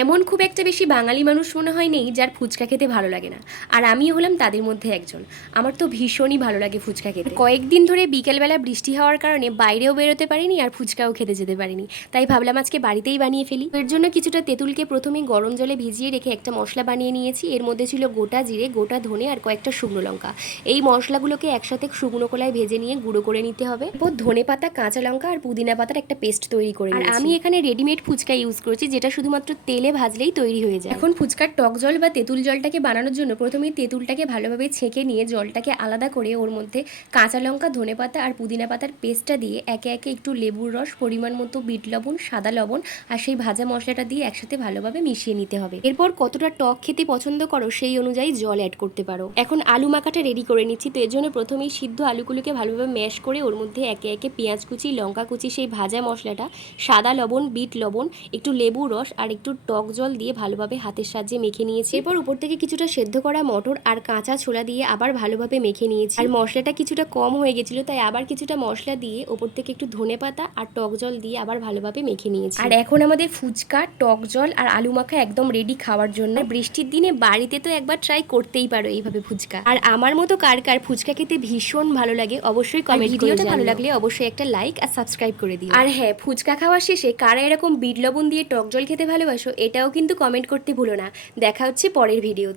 এমন খুব একটা বেশি বাঙালি মানুষ মনে হয় নেই যার ফুচকা খেতে ভালো লাগে না। আর আমিও হলাম তাদের মধ্যে একজন। আমার তো ভীষণই ভালো লাগে ফুচকা খেতে। কয়েকদিন ধরে বিকেলবেলা বৃষ্টি হওয়ার কারণে বাইরেও বেরোতে পারিনি আর ফুচকাও খেতে যেতে পারিনি, তাই ভাবলাম আজকে বাড়িতেই বানিয়ে ফেলি। এর জন্য কিছুটা তেঁতুলকে প্রথমে গরম জলে ভিজিয়ে রেখে একটা মশলা বানিয়ে নিয়েছি। এর মধ্যে ছিল গোটা জিরে, গোটা ধনে আর কয়েকটা শুকনো লঙ্কা। এই মশলাগুলোকে একসাথে শুকনো কলায় ভেজে নিয়ে গুঁড়ো করে নিতে হবে। এরপর ধনে পাতা, কাঁচা লঙ্কা আর পুদিনা পাতার একটা পেস্ট তৈরি করে নিয়েছি। আর আমি এখানে রেডিমেড ফুচকা ইউজ করেছি, যেটা শুধুমাত্র তেলে ভাজলেই তৈরি হয়ে যায়। এখন ফুচকার টক জল বা তেঁতুল জলটাকে বানানোর জন্য প্রথমেই তেঁতুলটাকে ভালোভাবে ছেঁকে নিয়ে জলটাকে আলাদা করে ওর মধ্যে কাঁচা লঙ্কা, ধনে পাতা আর পুদিনা পাতার পেস্টটা দিয়ে একে একে একটু লেবুর রস, পরিমাণ মতো বিট লবণ, সাদা লবণ আর সেই ভাজা মশলাটা দিয়ে একসাথে ভালোভাবে মিশিয়ে নিতে হবে। এরপর কতটা টক খেতে পছন্দ করো সেই অনুযায়ী জল অ্যাড করতে পারো। এখন আলু মাখাটা রেডি করে নিচ্ছি। তো এর জন্য প্রথমেই সিদ্ধ আলুগুলোকে ভালোভাবে ম্যাশ করে ওর মধ্যে একে একে পেঁয়াজ কুচি, লঙ্কা কুচি, সেই ভাজা মশলাটা, সাদা লবণ, বিট লবণ, একটু লেবু রস আর একটু টক জল দিয়ে ভালোভাবে হাতের সাহায্যে মেখে নিয়েছি। এরপর উপর থেকে কিছুটা সেদ্ধ করা মটর আর কাঁচা ছোলা দিয়ে আবার ভালোভাবে মেখে নিয়েছি। আর মশলাটা কিছুটা কম হয়ে গেছিল, তাই আবার কিছুটা মশলা দিয়ে ওপর থেকে একটু ধনে পাতা আর টক জল দিয়ে আবার ভালোভাবে মেখে নিয়েছি। আর এখন আমাদের ফুচকা, টক জল আর আলু মাখা একদম রেডি খাওয়ার জন্য। বৃষ্টির দিনে বাড়িতে তো একবার ট্রাই করতেই পারো এইভাবে ফুচকা। আর আমার মতো কার কার ফুচকা খেতে ভীষণ ভালো লাগে অবশ্যই কমেন্ট করে। ভিডিওটা ভালো লাগলে অবশ্যই একটা লাইক আর সাবস্ক্রাইব করে দিও। আর হ্যাঁ, ফুচকা খাওয়ার শেষে কারা এরকম বিট লবণ দিয়ে টক জল খেতে ভালোবাসো এটাও কিন্তু কমেন্ট করতে ভুলো না। দেখা হচ্ছে পরের ভিডিওতে।